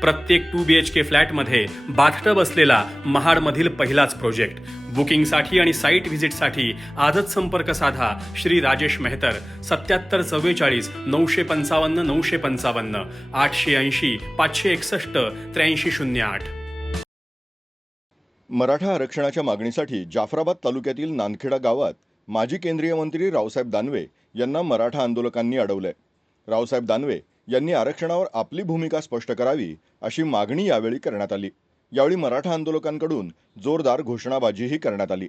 प्रत्येक to B H के फ्लॅटमध्ये bathtub असलेला महाडमधील पहिलाच प्रोजेक्ट. बुकिंगसाठी आणि साईट व्हिजिटसाठी आजच संपर्क साधा श्री राजेश मेहतर. सत्याहत्तर चव्वेचाळीस नऊशे पंचावन्न नऊशे पंचावन्न आठशे ऐंशी पाचशे एकसष्ट त्र्याऐंशी शून्य आठ. मराठा आरक्षणाच्या मागणीसाठी जाफराबाद तालुक्यातील नांदखेडा गावात माजी केंद्रीय मंत्री रावसाहेब दानवे यांना मराठा आंदोलकांनी अडवलंय. रावसाहेब दानवे यांनी आरक्षणावर आपली भूमिका स्पष्ट करावी अशी मागणी यावेळी करण्यात आली. यावेळी मराठा आंदोलकांकडून जोरदार घोषणाबाजीही करण्यात आली.